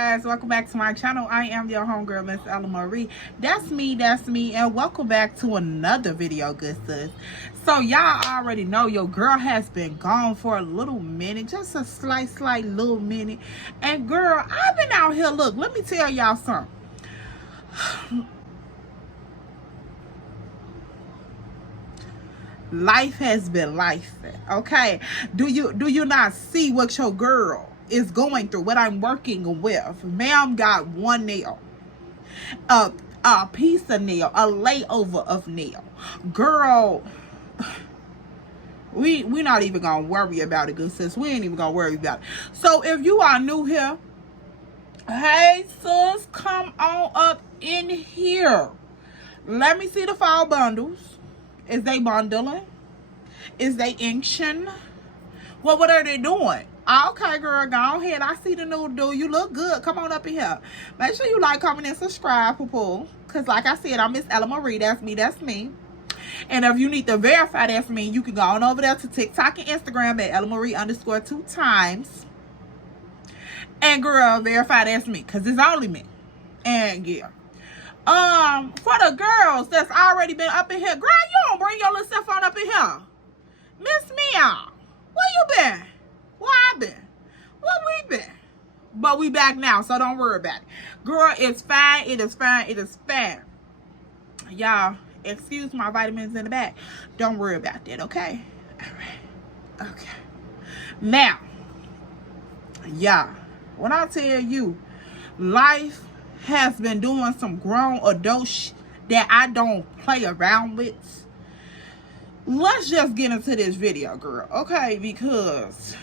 guys, welcome back to my channel. I am your homegirl, Miss Ella Marie. That's me, and welcome back to another video, good sis. So y'all already know your girl has been gone for a little minute, just a slight little minute. And girl, I've been out here, look, let me tell y'all something. Life has been life, okay? Do you not see what your girl is going through, what I'm working with? Ma'am got one nail, a piece of nail, a layover of nail. Girl, we not even gonna worry about it, good sis. We ain't even gonna worry about it. So if you are new here, hey sis, come on up in here. Let me see the fall bundles. Is they bundling? Is they inction? What are they doing? Okay, girl, go ahead. I see the new dude. You look good. Come on up in here. Make sure you like, comment, and subscribe, poo-poo. Because like I said, I'm Miss Ella Marie. That's me. And if you need to verify that's me, you can go on over there to TikTok and Instagram at ellamarie_2 and girl, verify that's me. Because it's only me. And yeah. For the girls that's already been up in here, girl, you don't bring your little stuff on up in here. Miss Mia, where you been? Where I been? Where we been? But we back now, so don't worry about it. Girl, it's fine. It is fine. It is fine. Y'all, excuse my vitamins in the back. Don't worry about that, okay? All right. Okay. Now, y'all, when I tell you, life has been doing some grown adult shit that I don't play around with. Let's just get into this video, girl, okay? Because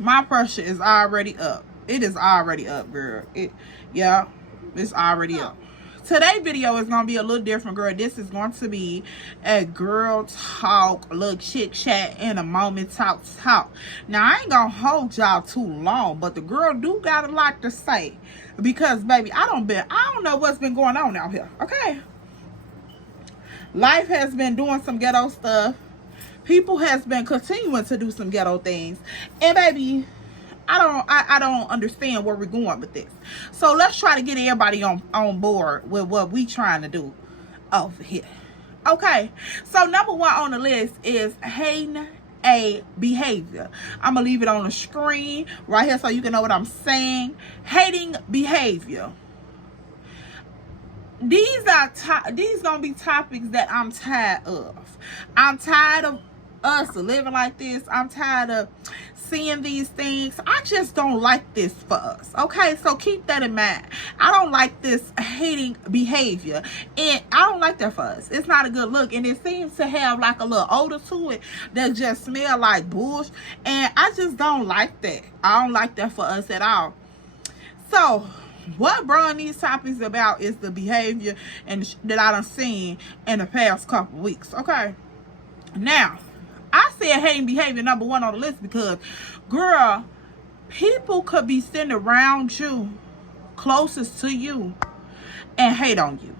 my pressure is already up. It is already up, girl. It's already up. Today's video is gonna be a little different, girl. This is going to be a girl talk, a little chit chat, and a moment talk. Now I ain't gonna hold y'all too long, but the girl do got a lot to say because, baby, I don't know what's been going on out here. Okay, life has been doing some ghetto stuff. People has been continuing to do some ghetto things, and baby, I don't understand where we're going with this. So let's try to get everybody on board with what we trying to do over here. Okay, so number one on the list is hating a behavior. I'm gonna leave it on the screen right here so you can know what I'm saying. Hating behavior. These gonna be topics that I'm tired of. I'm tired of us living like this. I'm tired of seeing these things. I just don't like this for us. Okay, so keep that in mind. I don't like this hating behavior, and I don't like that for us. It's not a good look, and it seems to have like a little odor to it that just smell like bush, and I just don't like that. I don't like that for us at all. So what brought these topics about is the behavior and that I done seen in the past couple weeks. Okay, now I said hating behavior number one on the list because, girl, people could be sitting around you, closest to you, and hate on you.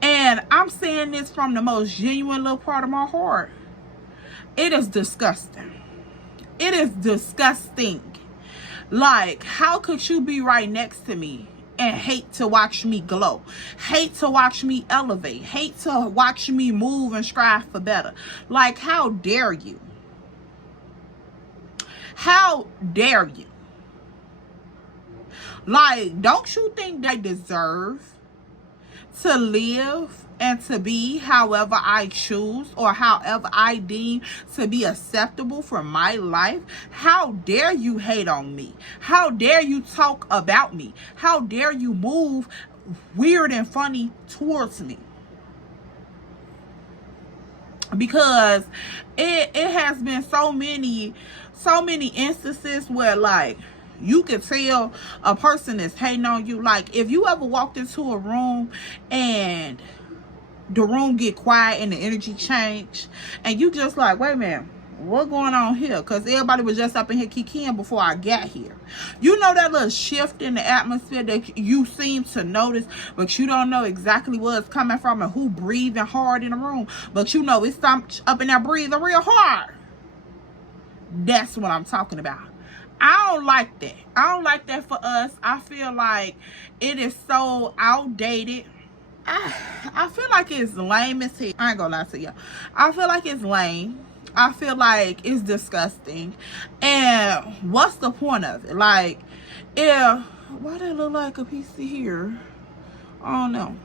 And I'm saying this from the most genuine little part of my heart. It is disgusting. It is disgusting. Like, how could you be right next to me and hate to watch me glow, hate to watch me elevate, hate to watch me move and strive for better? Like, how dare you? How dare you? Like, don't you think they deserve to live and to be however I choose or however I deem to be acceptable for my life? How dare you hate on me? How dare you talk about me? How dare you move weird and funny towards me? Because it has been so many instances where, like, you can tell a person is hating on you. Like, if you ever walked into a room and the room get quiet and the energy change, and you just like, wait a minute, what going on here? Because everybody was just up in here kikiing before I got here. You know that little shift in the atmosphere that you seem to notice, but you don't know exactly where it's coming from and who breathing hard in the room, but you know it's up in there breathing real hard. That's what I'm talking about. I don't like that. I don't like that for us. I feel like it is so outdated. I feel like it's lame as hell. I ain't gonna lie to you. I feel like it's lame. I feel like it's disgusting. And what's the point of it? Like, if, why they look like a piece of here? I don't know.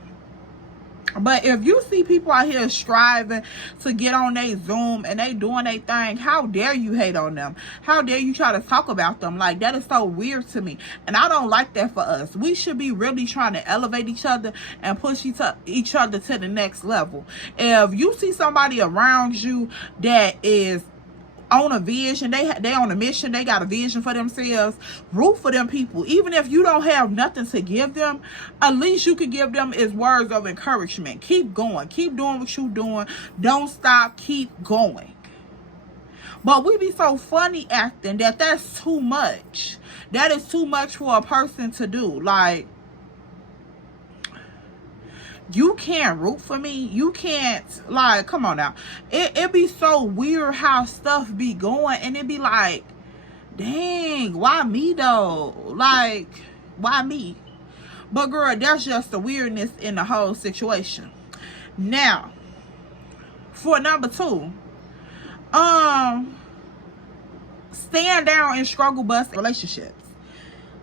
But if you see people out here striving to get on their Zoom and they doing their thing, how dare you hate on them? How dare you try to talk about them? Like, that is so weird to me. And I don't like that for us. We should be really trying to elevate each other and push each other to the next level. If you see somebody around you that is on a vision, they on a mission, they got a vision for themselves, root for them people. Even if you don't have nothing to give them, at least you can give them is words of encouragement. Keep going, keep doing what you're doing, don't stop, keep going. But we be so funny acting that's too much. That is too much for a person to do. Like, you can't root for me. You can't, like, come on now. It be so weird how stuff be going, and it be like, dang, why me though? Like, why me? But girl, that's just the weirdness in the whole situation. Now, for number 2, stand down in struggle bus relationships.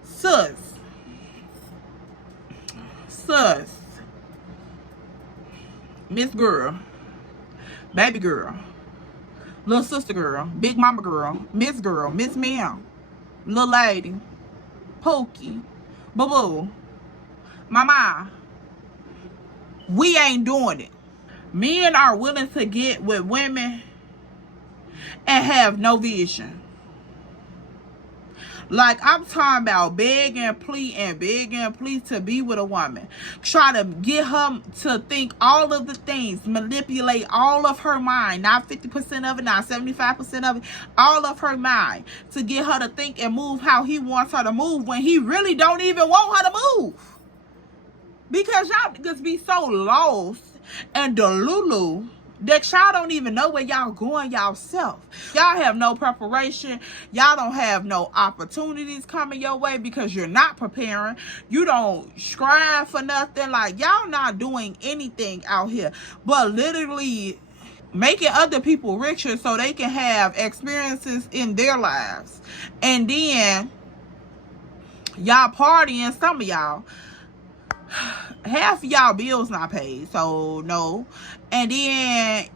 Sus. Miss girl, baby girl, little sister girl, big mama girl, miss ma'am, little lady, pokey, boo-boo, mama, we ain't doing it. Men are willing to get with women and have no vision. Like, I'm talking about beg and plead to be with a woman. Try to get her to think all of the things, manipulate all of her mind, not 50% of it, not 75% of it, all of her mind, to get her to think and move how he wants her to move when he really don't even want her to move. Because y'all just be so lost and delulu that y'all don't even know where y'all going yourself. Y'all have no preparation. Y'all don't have no opportunities coming your way because you're not preparing. You don't strive for nothing. Like, y'all not doing anything out here but literally making other people richer so they can have experiences in their lives. And then y'all partying, some of y'all, half of y'all bills not paid, so no. And then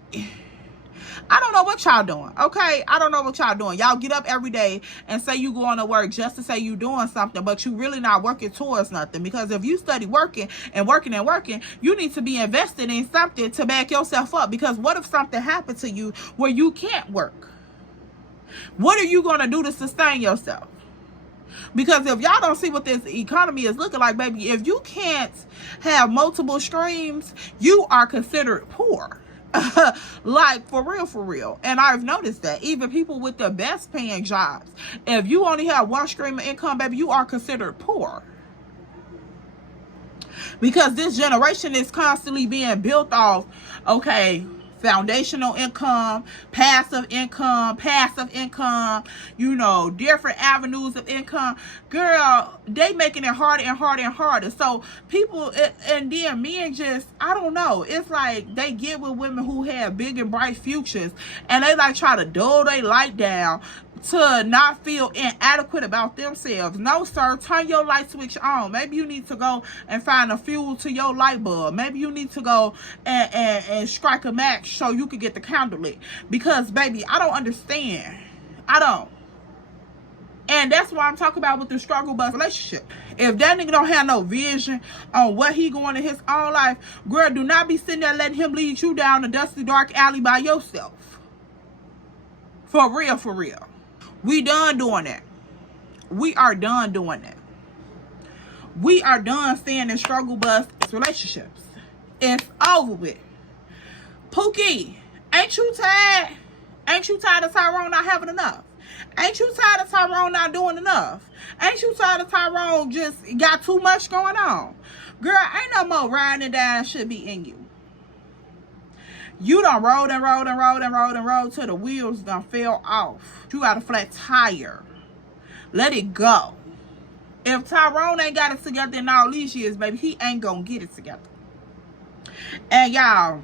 I don't know what y'all doing. Okay, I don't know what y'all doing. Y'all get up every day and say you going to work just to say you doing something, but you really not working towards nothing. Because if you study working, you need to be invested in something to back yourself up. Because what if something happened to you where you can't work? What are you going to do to sustain yourself? Because if y'all don't see what this economy is looking like, baby, if you can't have multiple streams, you are considered poor. Like, for real. And I've noticed that even people with the best paying jobs, if you only have one stream of income, baby, you are considered poor. Because this generation is constantly being built off, okay, foundational income, passive income, you know, different avenues of income. Girl, they making it harder and harder and harder. So people, and then men just, I don't know, it's like they get with women who have big and bright futures and they like try to dull their light down to not feel inadequate about themselves. No, sir, turn your light switch on. Maybe you need to go and find a fuel to your light bulb. Maybe you need to go and strike a match so you can get the candle lit. Because, baby, I don't understand. I don't. And that's why I'm talking about with the struggle bus relationship. If that nigga don't have no vision on what he going in his own life, girl, do not be sitting there letting him lead you down a dusty, dark alley by yourself. For real. We done doing that. We are done doing that. We are done staying in struggle bus relationships. It's over with. Pookie, ain't you tired? Ain't you tired of Tyrone not having enough? Ain't you tired of Tyrone not doing enough? Ain't you tired of Tyrone just got too much going on? Girl, ain't no more riding and dying should be in you. You done rolled till the wheels done fell off. You got a flat tire. Let it go. If Tyrone ain't got it together in all these years, baby, he ain't gonna get it together. And y'all,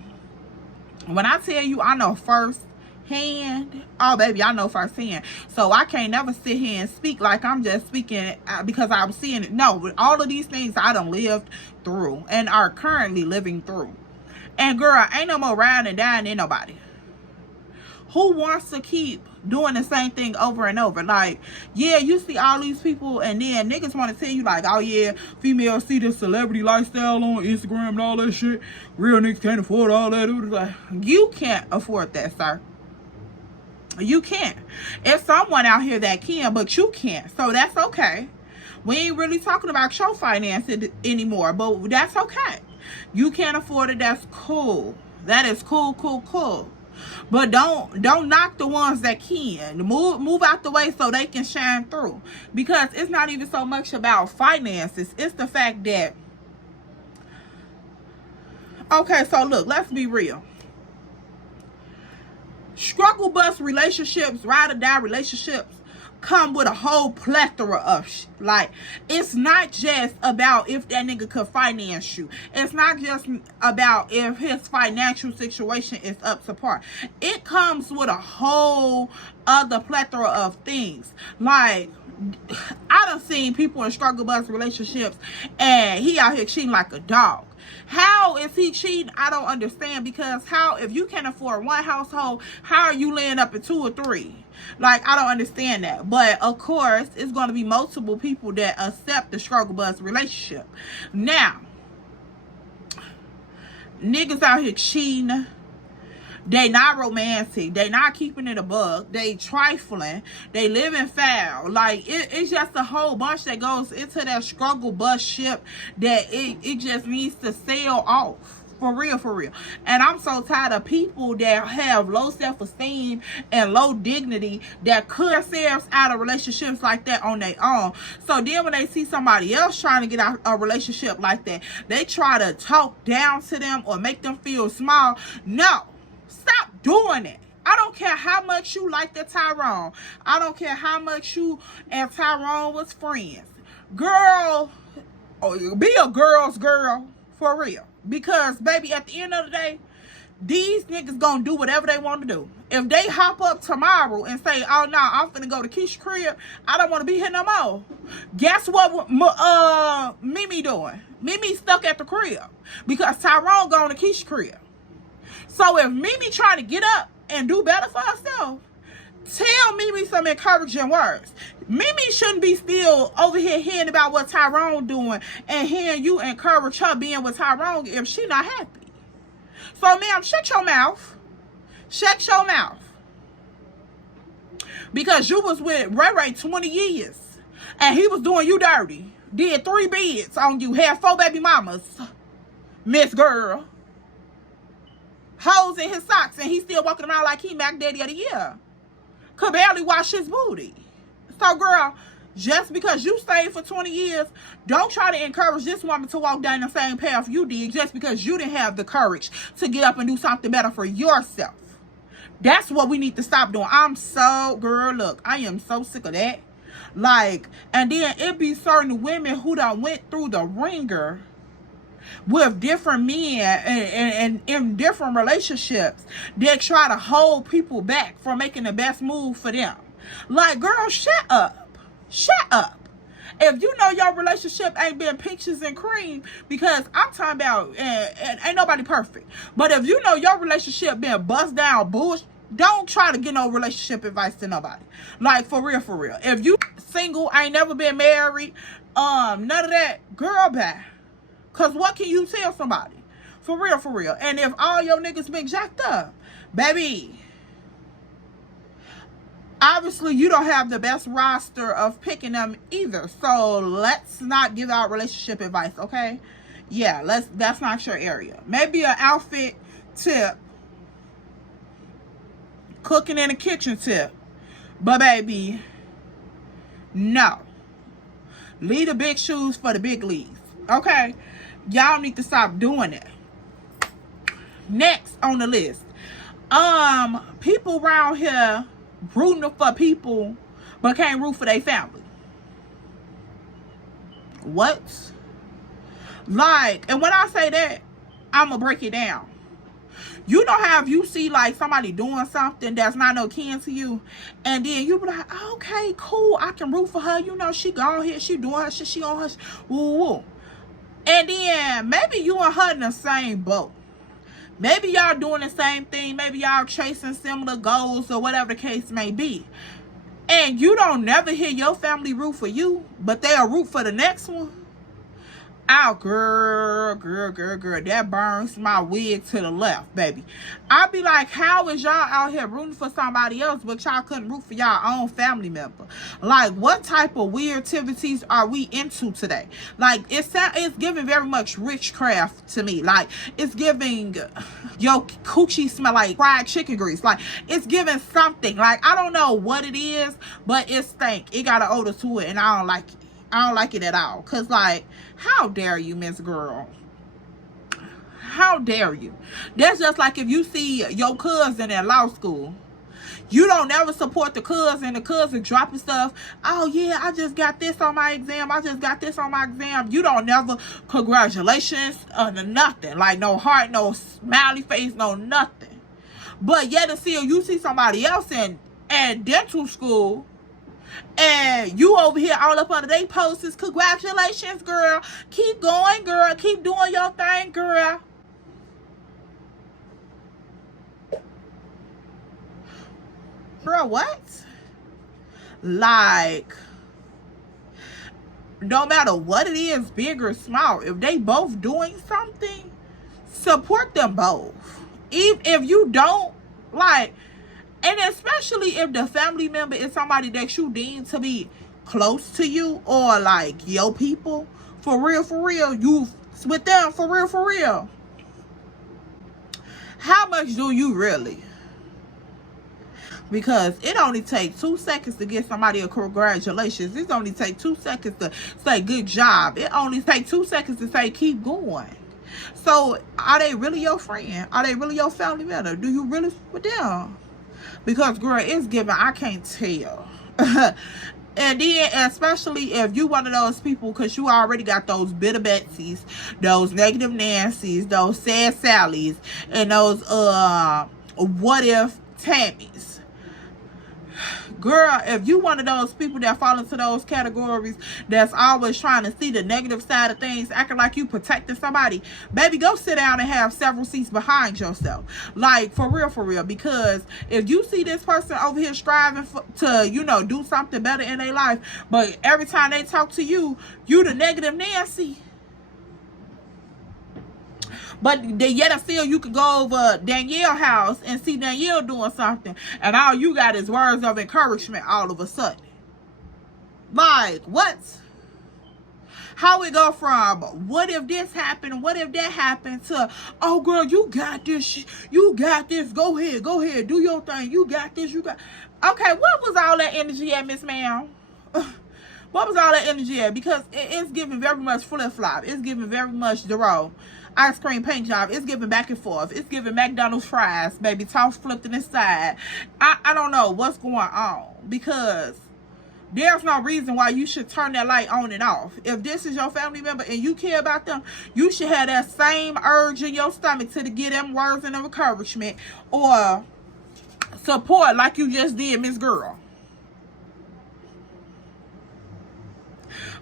when I tell you I know firsthand, oh baby, I know firsthand. So I can't never sit here and speak like I'm just speaking because I'm seeing it. No, with all of these things I done lived through and are currently living through. And girl, ain't no more riding and dying in nobody. Who wants to keep doing the same thing over and over? Like, yeah, you see all these people and then niggas want to tell you like, oh yeah, females see this celebrity lifestyle on Instagram and all that shit. Real niggas can't afford all that. Like, you can't afford that, sir. You can't. It's someone out here that can, but you can't. So that's okay. We ain't really talking about your finances anymore, but that's okay. You can't afford it. That's cool. That is cool, cool, cool. But don't knock the ones that can. Move out the way so they can shine through. Because it's not even so much about finances. It's the fact that, okay, so look, let's be real. Struggle bus relationships, ride or die relationships come with a whole plethora of shit. Like, it's not just about if that nigga could finance you. It's not just about if his financial situation is up to par. It comes with a whole other plethora of things. Like, I done seen people in struggle bus relationships and he out here cheating like a dog. How is he cheating? I don't understand. Because how, if you can't afford one household, how are you laying up in 2 or 3? Like, I don't understand that. But of course, it's going to be multiple people that accept the struggle bus relationship. Now, niggas out here cheating. They not romantic. They not keeping it a bug. They trifling. They living foul. Like, it's just a whole bunch that goes into that struggle bus ship that it just needs to sail off. For real, for real. And I'm so tired of people that have low self-esteem and low dignity that cut themselves out of relationships like that on their own. So then when they see somebody else trying to get out a relationship like that, they try to talk down to them or make them feel small. No. Stop doing it. I don't care how much you like the Tyrone. I don't care how much you and Tyrone was friends. Girl, be a girl's girl for real. Because, baby, at the end of the day, these niggas gonna do whatever they want to do. If they hop up tomorrow and say, oh, no, I'm finna go to Keisha's crib, I don't want to be here no more. Guess what Mimi doing? Mimi stuck at the crib. Because Tyrone going to Keisha's crib. So if Mimi trying to get up and do better for herself, tell Mimi some encouraging words. Mimi shouldn't be still over here hearing about what Tyrone doing and hearing you encourage her being with Tyrone if she not happy. So, ma'am, shut your mouth. Shut your mouth. Because you was with Ray Ray 20 years and he was doing you dirty. Did 3 bids on you. Had 4 baby mamas. Miss Girl. Holes in his socks and he's still walking around like he Mac Daddy of the Year. Could barely wash his booty. So, girl, just because you stayed for 20 years, don't try to encourage this woman to walk down the same path you did just because you didn't have the courage to get up and do something better for yourself. That's what we need to stop doing. I'm so, girl, look, I am so sick of that. Like, and then it be certain women who done went through the ringer with different men and in different relationships that try to hold people back from making the best move for them. Like, girl, shut up. Shut up. If you know your relationship ain't been peaches and cream, because I'm talking about, and ain't nobody perfect, but if you know your relationship been bust down bullshit, don't try to get no relationship advice to nobody. Like, for real, for real. If you single, ain't never been married, none of that, girl, bye. Because what can you tell somebody? For real, for real. And if all your niggas been jacked up, baby, obviously you don't have the best roster of picking them either. So let's not give out relationship advice, okay? Yeah, that's not your area. Maybe an outfit tip. Cooking in the kitchen tip. But baby, no. Leave the big shoes for the big leagues, okay? Y'all need to stop doing it. Next on the list, people around here rooting for people but can't root for their family. what? Like, and when I say that, I'm gonna break it down. You know how if you see like somebody doing something that's not no kin to you, and then you be like, okay, cool, I can root for her. You know, she gone here, she doing her shit, she on her woo woo. And then maybe you and her in the same boat. Maybe y'all doing the same thing. Maybe y'all chasing similar goals or whatever the case may be. And you don't never hear your family root for you, but they'll root for the next one. Oh, girl, that burns my wig to the left, baby. I'll be like, how is y'all out here rooting for somebody else, but y'all couldn't root for y'all own family member? Like, what type of weird activities are we into today? Like, it's giving very much witchcraft to me. Like, it's giving your coochie smell like fried chicken grease. Like, it's giving something. Like, I don't know what it is, but it stink. It got an odor to it, and I don't like it. I don't like it at all. Because, like, how dare you, Miss Girl? How dare you? That's just like if you see your cousin in law school. You don't never support the cousin dropping stuff. Oh, yeah, I just got this on my exam. I just got this on my exam. You don't never congratulations or nothing. Like, no heart, no smiley face, no nothing. But yet until you see somebody else in dental school, and you over here all up under they posts, congratulations, girl. Keep going, girl. Keep doing your thing, girl. Girl, what? Like, no matter what it is, big or small, if they both doing something, support them both. Even if you don't, like, and especially if the family member is somebody that you deem to be close to you or like your people, for real, you with them, for real. How much do you really? Because it only takes 2 seconds to give somebody a congratulations. It only takes 2 seconds to say good job. It only takes 2 seconds to say keep going. So are they really your friend? Are they really your family member? Do you really with them? Because, girl, it's given, I can't tell. And then, especially if you one of those people, because you already got those bitter Betsies, those negative Nancys, those sad Sallys, and those, what if Tammys. Girl, if you one of those people that fall into those categories that's always trying to see the negative side of things, acting like you protecting somebody, baby, go sit down and have several seats behind yourself. Like, for real. Because if you see this person over here striving to, you know, do something better in their life, but every time they talk to you, you the negative Nancy. But yet still you could go over Danielle's house and see Danielle doing something, and all you got is words of encouragement all of a sudden. Like, what? How we go from what if this happened, what if that happened, to, oh girl, you got this, go ahead, do your thing, you got this, okay, what was all that energy at, Miss Ma'am? What was all that energy at? Because it's giving very much flip-flop. It's giving very much the roll. Ice cream paint job. It's giving back and forth. It's giving McDonald's fries, baby. Toss flipped in the side. I don't know what's going on, because there's no reason why you should turn that light on and off. If this is your family member and you care about them, you should have that same urge in your stomach to give them words of encouragement or support like you just did, Miss Girl.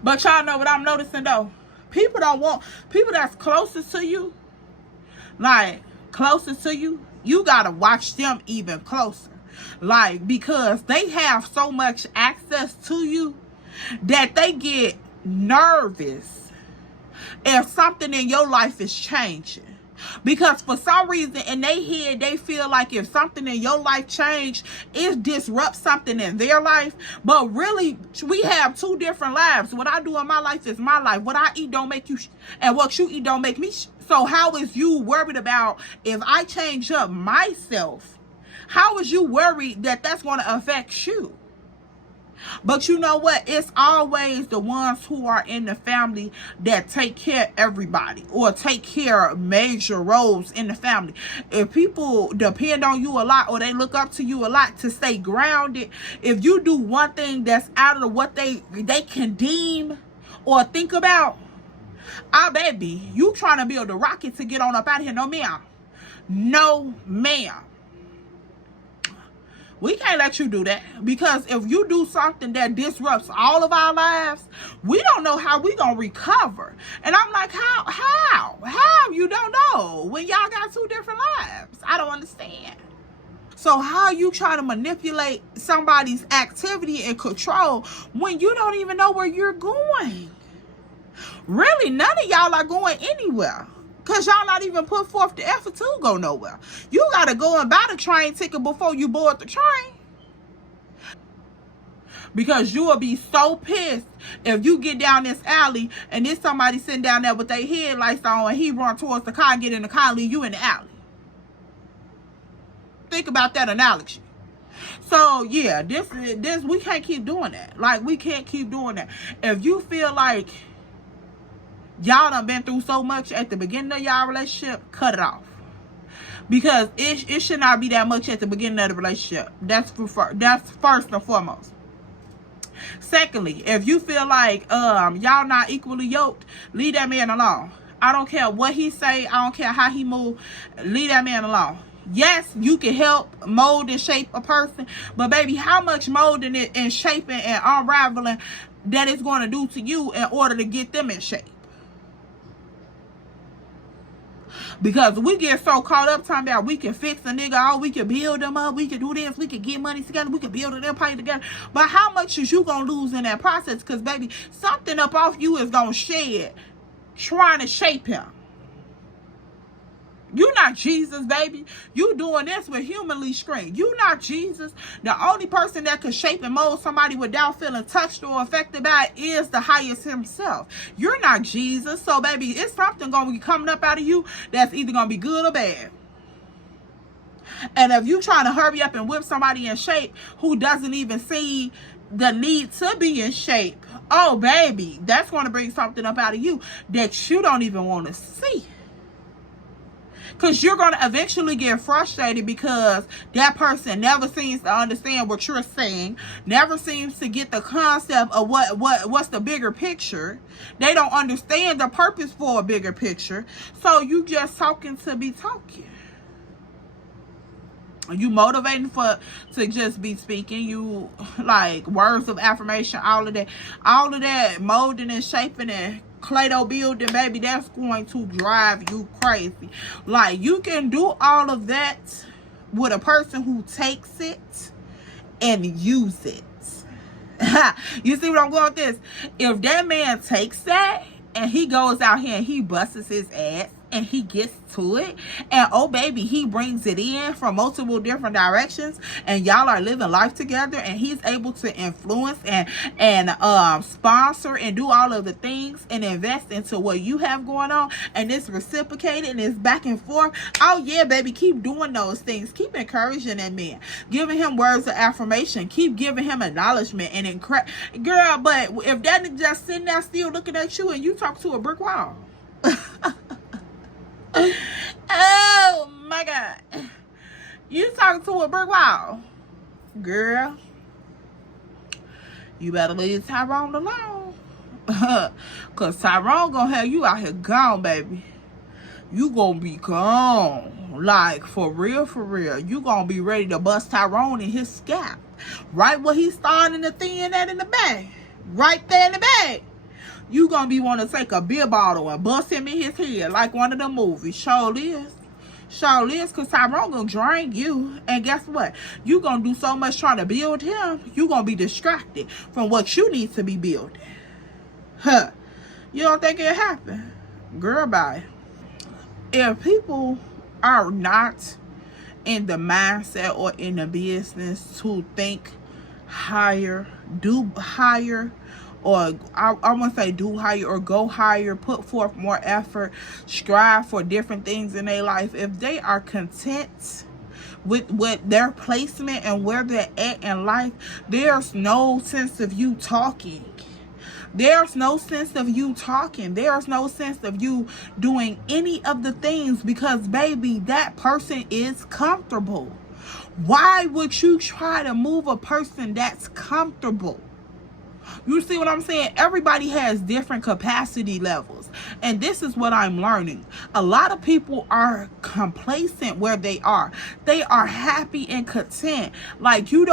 But y'all know what I'm noticing though? People don't want, people that's closest to you, like closest to you, you gotta watch them even closer. Like, because they have so much access to you that they get nervous if something in your life is changing. Because for some reason in their head, they feel like if something in your life changed, it disrupts something in their life. But really, we have two different lives. What I do in my life is my life. What I eat don't make you, and what you eat don't make me. So how is you worried about if I change up myself? How is you worried that that's going to affect you? But you know what? It's always the ones who are in the family that take care of everybody or take care of major roles in the family. If people depend on you a lot or they look up to you a lot to stay grounded, if you do one thing that's out of what they can deem or think about, ah, baby, you trying to build a rocket to get on up out of here. No, ma'am. No, ma'am. We can't let you do that, because if you do something that disrupts all of our lives, we don't know how we gonna recover. And I'm like, how you don't know when y'all got two different lives? I don't understand. So how you try to manipulate somebody's activity and control when you don't even know where you're going? Really, none of y'all are going anywhere, because y'all not even put forth the effort to go nowhere. You got to go and buy the train ticket before you board the train. Because you will be so pissed if you get down this alley and there's somebody sitting down there with their headlights on and he run towards the car, get in the car, and leave you in the alley. Think about that analogy. So yeah, this we can't keep doing that. Like, we can't keep doing that. If you feel like y'all done been through so much at the beginning of y'all relationship, cut it off. Because it should not be that much at the beginning of the relationship. That's first and foremost. Secondly, if you feel like y'all not equally yoked, leave that man alone. I don't care what he say. I don't care how he move. Leave that man alone. Yes, you can help mold and shape a person, but baby, how much molding it and shaping and unraveling that it's going to do to you in order to get them in shape? Because we get so caught up talking about we can fix a nigga, oh, we can build them up, we can do this, we can get money together, we can build an empire together. But how much is you going to lose in that process? Because, baby, something up off you is going to shed trying to shape him. You not Jesus, baby. You doing this with humanly strength. You not Jesus. The only person that could shape and mold somebody without feeling touched or affected by it is the highest himself. You're not Jesus. So, baby, it's something going to be coming up out of you that's either going to be good or bad. And if you trying to hurry up and whip somebody in shape who doesn't even see the need to be in shape, oh, baby, that's going to bring something up out of you that you don't even want to see. Because you're going to eventually get frustrated because that person never seems to understand what you're saying, never seems to get the concept of what's the bigger picture. They don't understand the purpose for a bigger picture. So you just talking to be talking. You motivating to just be speaking. You like words of affirmation, all of that molding and shaping and Play-Doh building, baby, that's going to drive you crazy. Like, you can do all of that with a person who takes it and use it. You see what I'm going with this? If that man takes that and he goes out here and he busts his ass and he gets to it, and oh baby, he brings it in from multiple different directions, and y'all are living life together, and he's able to influence and sponsor and do all of the things and invest into what you have going on, and it's reciprocated and it's back and forth. Oh yeah, baby, keep doing those things. Keep encouraging that man, giving him words of affirmation, keep giving him acknowledgement and girl. But if that nigga just sitting there still looking at you and you talk to a brick wall, oh my God, you talking to a brick wall, girl, you better leave Tyrone alone. Cause Tyrone gonna have you out here gone, baby. You gonna be gone. Like, for real, for real. You gonna be ready to bust Tyrone in his scalp, right where he's starting to thin at in the back, right there in the back. You gonna be want to take a beer bottle and bust him in his head like one of the movies. Sure is. Sure is, because Tyrone gonna drain you. And guess what? You gonna do so much trying to build him, you gonna be distracted from what you need to be building. Huh. You don't think it'll happen? Girl, bye. If people are not in the mindset or in the business to think higher, do higher, or I want to say do higher or go higher, put forth more effort, strive for different things in their life, if they are content with their placement and where they're at in life, there's no sense of you talking. There's no sense of you talking. There's no sense of you doing any of the things, because, baby, that person is comfortable. Why would you try to move a person that's comfortable? You see what I'm saying? Everybody has different capacity levels. And this is what I'm learning. A lot of people are complacent where they are. They are happy and content. Like they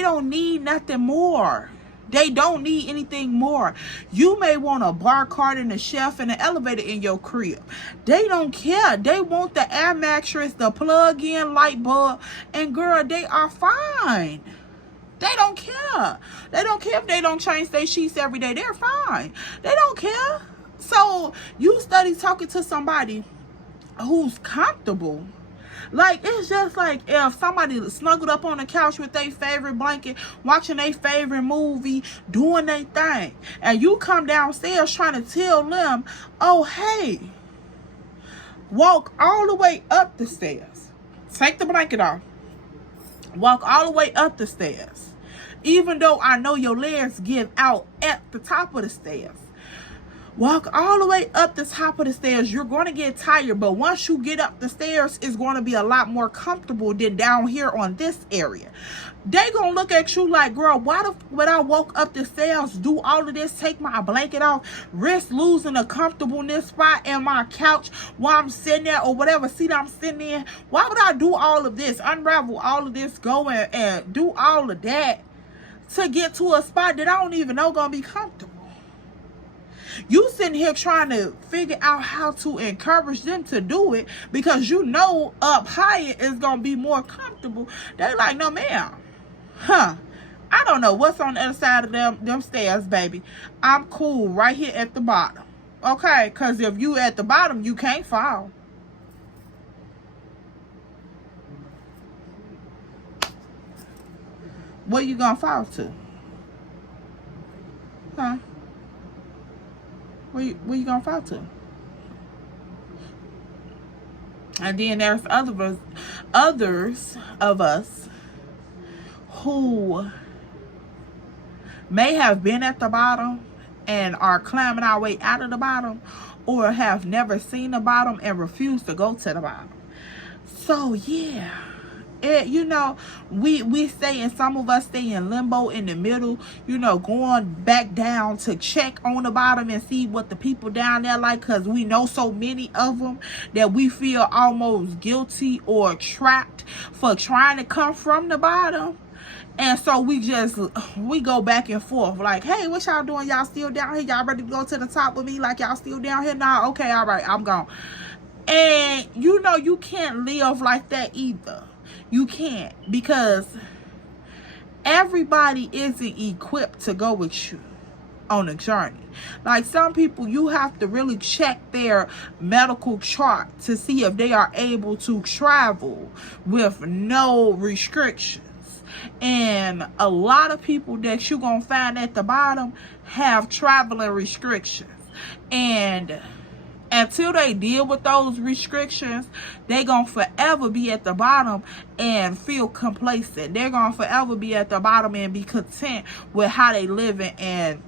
don't need nothing more. They don't need anything more. You may want a bar cart and a shelf and an elevator in your crib. They don't care. They want the air mattress, the plug-in light bulb, and girl, they are fine. They don't care. They don't care if they don't change their sheets every day. They're fine. They don't care. So you study talking to somebody who's comfortable. Like, it's just like if somebody snuggled up on the couch with their favorite blanket, watching their favorite movie, doing their thing, and you come downstairs trying to tell them, oh, hey, walk all the way up the stairs. Take the blanket off. Walk all the way up the stairs. Even though I know your legs give out at the top of the stairs. Walk all the way up the top of the stairs. You're going to get tired, but once you get up the stairs, it's going to be a lot more comfortable than down here on this area. They going to look at you like, girl, why would I walk up the stairs, do all of this, take my blanket off, risk losing the comfortableness spot in my couch while I'm sitting there or whatever seat I'm sitting in? Why would I do all of this, unravel all of this, go and do all of that to get to a spot that I don't even know going to be comfortable? You sitting here trying to figure out how to encourage them to do it because you know up higher is going to be more comfortable. They like, no, ma'am. I don't know what's on the other side of them stairs, baby. I'm cool right here at the bottom. Okay? Because if you at the bottom, you can't fall. Where you going to fall to? Huh? Where you gonna fall to? And then there's others of us who may have been at the bottom and are climbing our way out of the bottom, or have never seen the bottom and refuse to go to the bottom. So yeah. You know, we stay, and some of us stay in limbo in the middle, you know, going back down to check on the bottom and see what the people down there like, because we know so many of them that we feel almost guilty or trapped for trying to come from the bottom. And so we go back and forth like, hey, what y'all doing? Y'all still down here? Y'all ready to go to the top with me? Like, y'all still down here? Nah, okay, all right, I'm gone. And you know, you can't live like that either. You can't, because everybody isn't equipped to go with you on a journey. Like, some people, you have to really check their medical chart to see if they are able to travel with no restrictions. And a lot of people that you're going to find at the bottom have traveling restrictions. And until they deal with those restrictions, they're going to forever be at the bottom and feel complacent. They're going to forever be at the bottom and be content with how they living and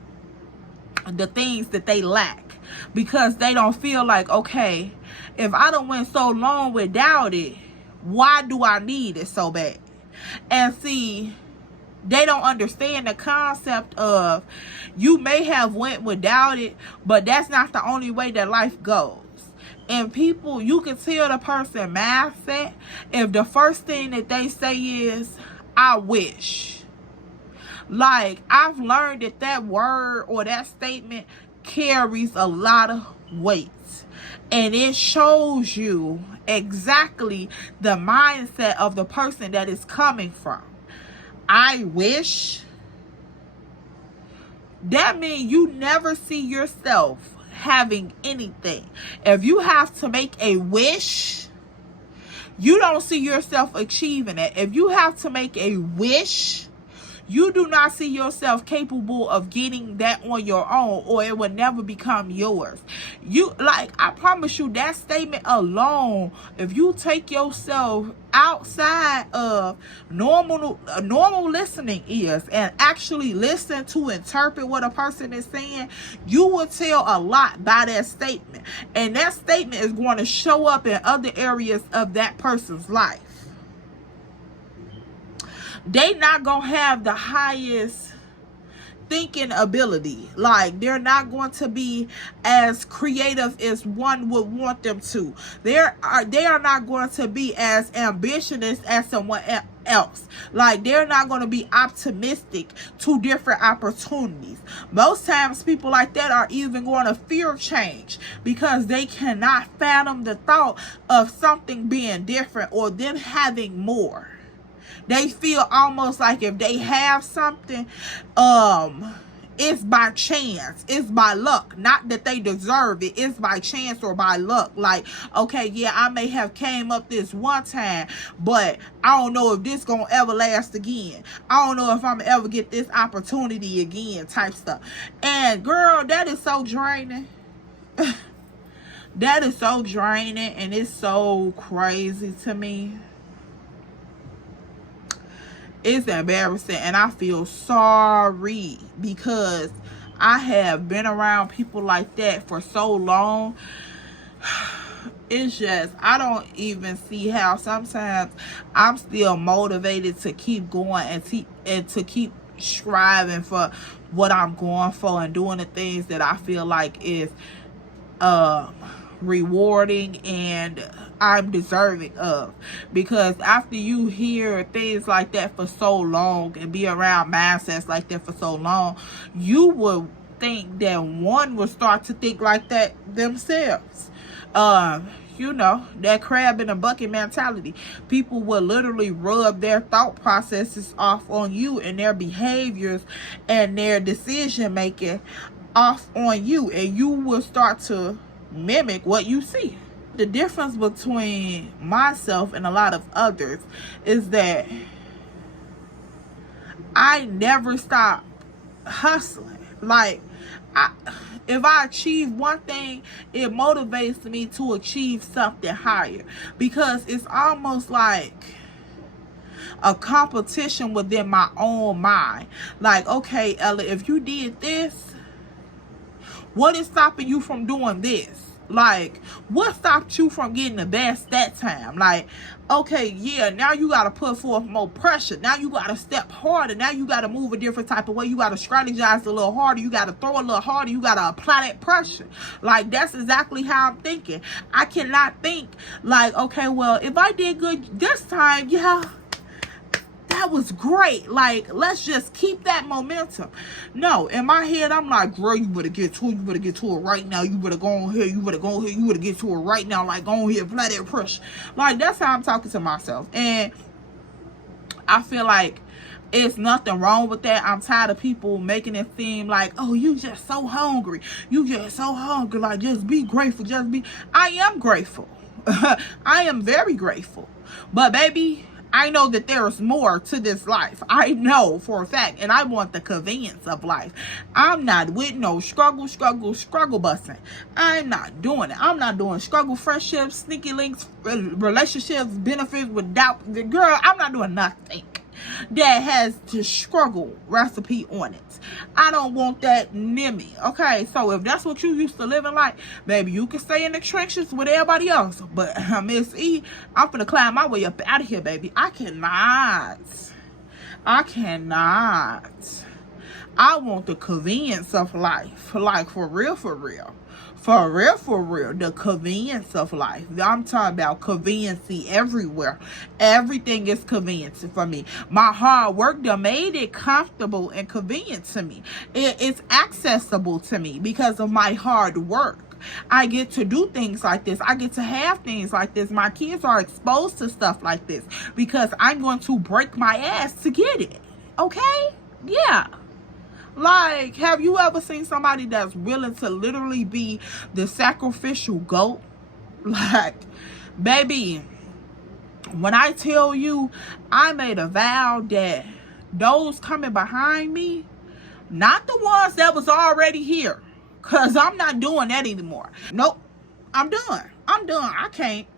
the things that they lack. Because they don't feel like, okay, if I done went so long without it, why do I need it so bad? And see, they don't understand the concept of, you may have went without it, but that's not the only way that life goes. And people, you can tell the person mindset if the first thing that they say is, I wish. Like, I've learned that word or that statement carries a lot of weight. And it shows you exactly the mindset of the person that is coming from. I wish. That means you never see yourself having anything. If you have to make a wish, you don't see yourself achieving it. If you have to make a wish, you do not see yourself capable of getting that on your own, or it will never become yours. I promise you, that statement alone, if you take yourself outside of normal listening ears and actually listen to interpret what a person is saying, you will tell a lot by that statement. And that statement is going to show up in other areas of that person's life. They not gonna have the highest thinking ability. Like, they're not going to be as creative as one would want them to. They are not going to be as ambitious as someone else. Like, they're not going to be optimistic to different opportunities. Most times people like that are even going to fear change because they cannot fathom the thought of something being different or them having more. They feel almost like if they have something, it's by chance, it's by luck, not that they deserve it. It's by chance or by luck. Like, okay, yeah, I may have came up this one time, but I don't know if this gonna ever last again. I don't know if I'm ever get this opportunity again, type stuff. And girl, that is so draining. That is so draining, and it's so crazy to me. It's embarrassing, and I feel sorry because I have been around people like that for so long. It's just, I don't even see how sometimes I'm still motivated to keep going and to keep striving for what I'm going for and doing the things that I feel like is rewarding and I'm deserving of. Because after you hear things like that for so long and be around mindsets like that for so long, you will think that one will start to think like that themselves. You know, that crab in a bucket mentality. People will literally rub their thought processes off on you and their behaviors and their decision making off on you, and you will start to mimic what you see. The difference between myself and a lot of others is that I never stop hustling. Like, if I achieve one thing, it motivates me to achieve something higher, because it's almost like a competition within my own mind. Like, okay, Ella, if you did this, what is stopping you from doing this? Like, what stopped you from getting the best that time? Like, okay, yeah, now you got to put forth more pressure. Now you got to step harder. Now you got to move a different type of way. You got to strategize a little harder. You got to throw a little harder. You got to apply that pressure. Like, that's exactly how I'm thinking. I cannot think like, okay, well, if I did good this time, yeah, that was great. Like, let's just keep that momentum. No, in my head, I'm like, girl, you better get to it. You better get to it right now. You better go on here. You better go on here. You better get to it right now. Like, go on here, apply that pressure. Like, that's how I'm talking to myself. And I feel like it's nothing wrong with that. I'm tired of people making it seem like, oh, you just so hungry. You just so hungry. Like, just be grateful. Just be. I am grateful. I am very grateful. But, baby, I know that there is more to this life. I know for a fact. And I want the convenience of life. I'm not with no struggle busting. I'm not doing it. I'm not doing struggle friendships, sneaky links, relationships, benefits without the girl. I'm not doing nothing that has the struggle recipe on it. I don't want that near me. Okay, so if that's what you used to living like, baby, you can stay in the trenches with everybody else. But Miss E, I'm finna climb my way up out of here, baby. I cannot. I want the convenience of life. Like, for real. For real, the convenience of life. I'm talking about conveniency everywhere. Everything is convenient for me. My hard work done made it comfortable and convenient to me. It's accessible to me because of my hard work. I get to do things like this. I get to have things like this. My kids are exposed to stuff like this because I'm going to break my ass to get it. Okay? Yeah. Like, have you ever seen somebody that's willing to literally be the sacrificial goat? Like, baby, when I tell you, I made a vow that those coming behind me, not the ones that was already here, because I'm not doing that anymore. Nope, I'm done. I can't.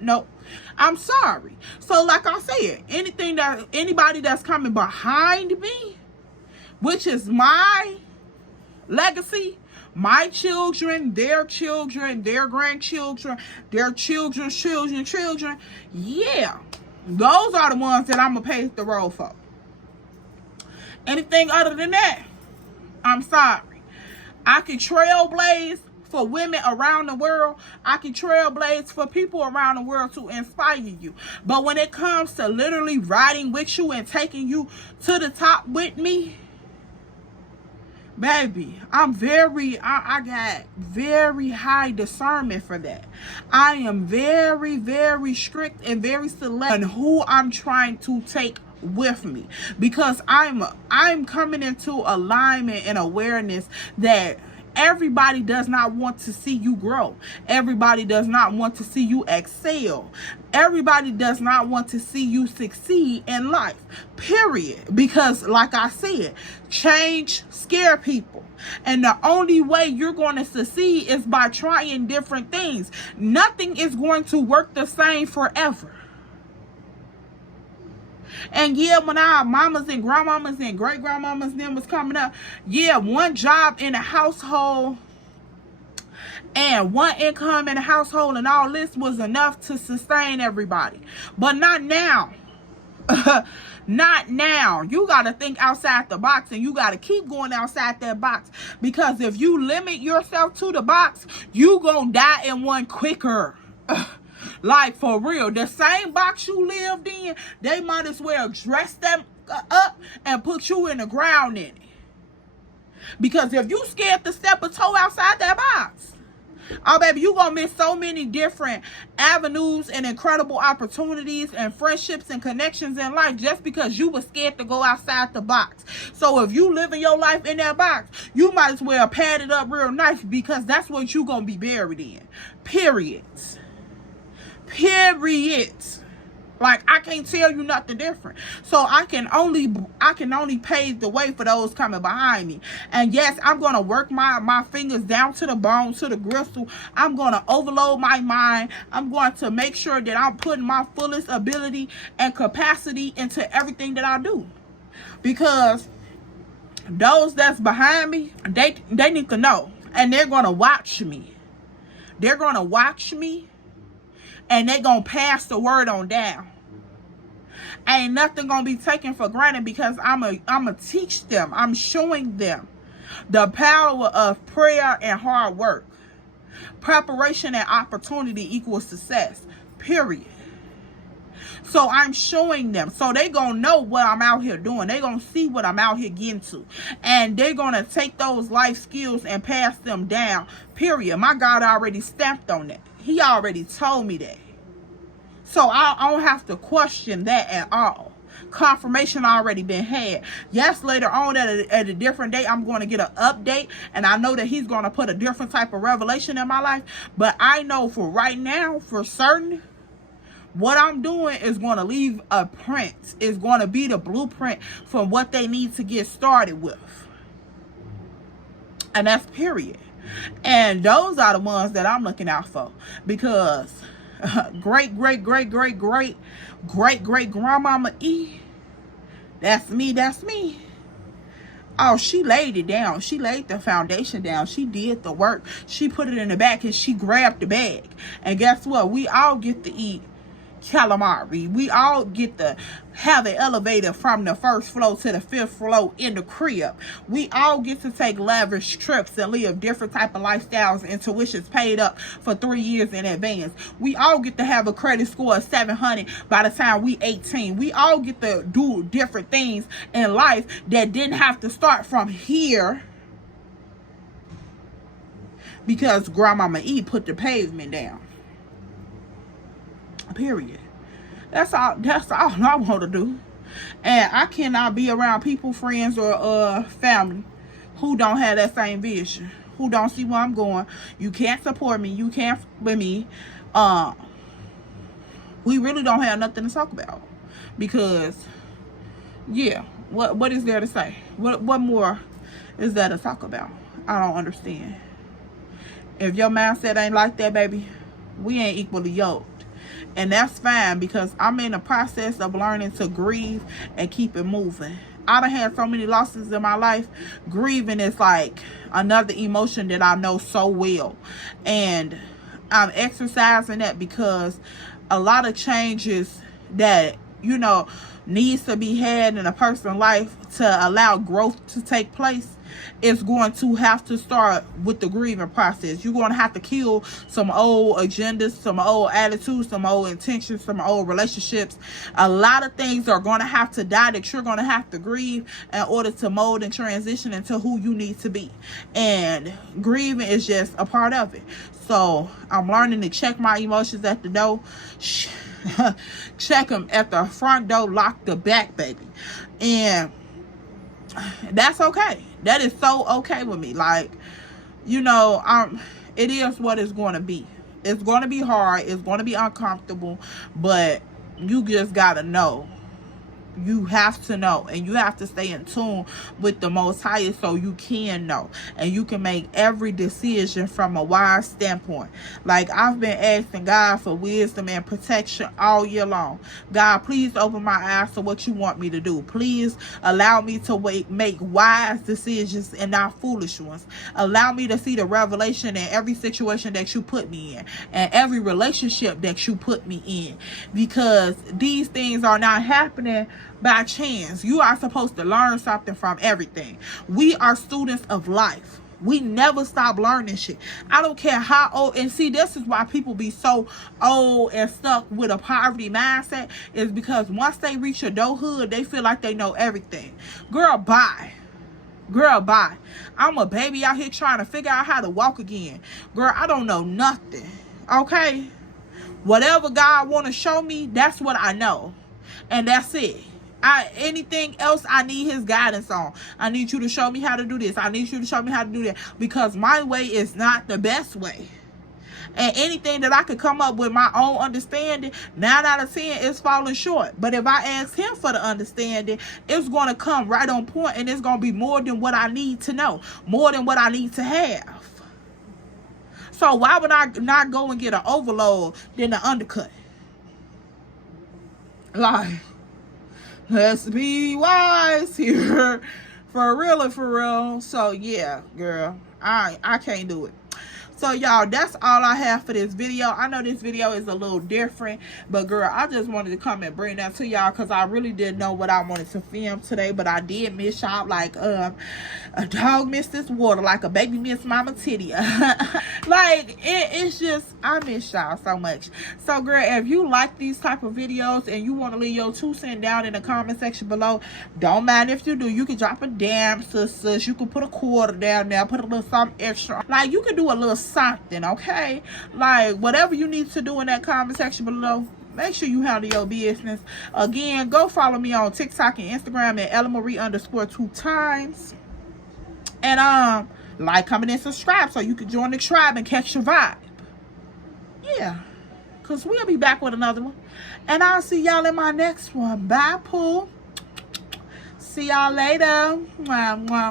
Nope. I'm sorry. So, like I said, anybody that's coming behind me, which is my legacy, my children, their grandchildren, their children's children, yeah, those are the ones that I'm going to pave the road for. Anything other than that, I'm sorry. I can trailblaze for women around the world. I can trailblaze for people around the world to inspire you. But when it comes to literally riding with you and taking you to the top with me, baby, I got very high discernment for that. I am very, very strict and very select on who I'm trying to take with me, because I'm coming into alignment and awareness that everybody does not want to see you grow. Everybody does not want to see you excel. Everybody does not want to see you succeed in life, period. Because like I said, change scare people. And the only way you're going to succeed is by trying different things. Nothing is going to work the same forever. And yeah, when our mamas and grandmamas and great grandmamas then was coming up, yeah, one job in the household and one income in the household and all this was enough to sustain everybody. But not now. Not now. You got to think outside the box, and you got to keep going outside that box, because if you limit yourself to the box, you gonna die in one quicker. Like, for real, the same box you lived in, they might as well dress them up and put you in the ground in it. Because if you scared to step a toe outside that box, oh baby, you gonna miss so many different avenues and incredible opportunities and friendships and connections in life just because you were scared to go outside the box. So if you living your life in that box, you might as well pad it up real nice, because that's what you gonna be buried in. Period. Like, I can't tell you nothing different. So I can only pave the way for those coming behind me. And yes, I'm gonna work my fingers down to the bone, to the gristle. I'm gonna overload my mind. I'm going to make sure that I'm putting my fullest ability and capacity into everything that I do. Because those that's behind me, they need to know. And they're gonna watch me. They're gonna watch me. And they gonna pass the word on down. Ain't nothing gonna be taken for granted, because I'm a teach them. I'm showing them the power of prayer and hard work. Preparation and opportunity equals success. Period. So I'm showing them. So they gonna know what I'm out here doing. They gonna see what I'm out here getting to. And they're gonna take those life skills and pass them down. Period. My God already stamped on that. He already told me that. So I don't have to question that at all. Confirmation already been had. Yes, later on at a different day, I'm going to get an update. And I know that he's going to put a different type of revelation in my life. But I know for right now, for certain, what I'm doing is going to leave a print. It's going to be the blueprint for what they need to get started with. And that's period. And those are the ones that I'm looking out for, because great grandmama E, that's me. Oh, she laid it down. She laid the foundation down. She did the work. She put it in the bag and she grabbed the bag. And guess what? We all get to eat calamari. We all get to have an elevator from the first floor to the fifth floor in the crib. We all get to take lavish trips and live different type of lifestyles and tuitions paid up for 3 years in advance. We all get to have a credit score of 700 by the time we 18. We all get to do different things in life that didn't have to start from here, because Grandmama E put the pavement down. Period. That's all I want to do. And I cannot be around people, friends, or family who don't have that same vision, who don't see where I'm going. You can't support me. You can't with me. We really don't have nothing to talk about, because yeah, what is there to say? What more is there to talk about? I don't understand. If your mindset ain't like that, baby, we ain't equally yoked. And that's fine, because I'm in the process of learning to grieve and keep it moving. I done had so many losses in my life. Grieving is like another emotion that I know so well. And I'm exercising that, because a lot of changes that you know, needs to be had in a person's life to allow growth to take place, it's going to have to start with the grieving process. You're going to have to kill some old agendas, some old attitudes, some old intentions, some old relationships. A lot of things are going to have to die that you're going to have to grieve in order to mold and transition into who you need to be. And grieving is just a part of it. So I'm learning to check my emotions at the door. Check them at the front door, lock the back, baby. And that's okay. That is so okay with me. Like, you know, it is what it's going to be. It's going to be hard. It's going to be uncomfortable. But you just got to know. You have to know, and you have to stay in tune with the Most High so you can know, and you can make every decision from a wise standpoint. Like, I've been asking God for wisdom and protection all year long. God, please open my eyes to what you want me to do. Please allow me to make wise decisions and not foolish ones. Allow me to see the revelation in every situation that you put me in, and every relationship that you put me in, because these things are not happening by chance. You are supposed to learn something from everything. We are students of life. We never stop learning shit. I don't care how old. And see, this is why people be so old and stuck with a poverty mindset, is because once they reach adulthood, they feel like they know everything. Girl, bye. Girl, bye. I'm a baby out here trying to figure out how to walk again. Girl, I don't know nothing. Okay? Whatever God want to show me, that's what I know. And that's it. Anything else, I need his guidance on. I need you to show me how to do this. I need you to show me how to do that. Because my way is not the best way. And anything that I could come up with my own understanding, 9 out of 10 is falling short. But if I ask him for the understanding, it's going to come right on point, and it's going to be more than what I need to know. More than what I need to have. So why would I not go and get an overload than an undercut? Like, let's be wise here. For real and for real. So yeah, girl, I can't do it. So y'all, that's all I have for this video. I know this video is a little different, but girl, I just wanted to come and bring that to y'all because I really didn't know what I wanted to film today, but I did miss y'all like a dog missed its water, like a baby missed mama titty. Like, it's just, I miss y'all so much. So girl, if you like these type of videos and you want to leave your 2 cents down in the comment section below, don't mind if you do. You can drop a damn, sisters. You can put a quarter down there, put a little something extra. Like, you can do a little something, okay? Like, whatever you need to do in that comment section below, make sure you handle your business. Again, go follow me on TikTok and Instagram at YALLLL_2 and like, comment, and subscribe so you can join the tribe and catch your vibe. Yeah, because we'll be back with another one, and I'll see y'all in my next one. Bye, Pooh. See y'all later. Mwah, mwah.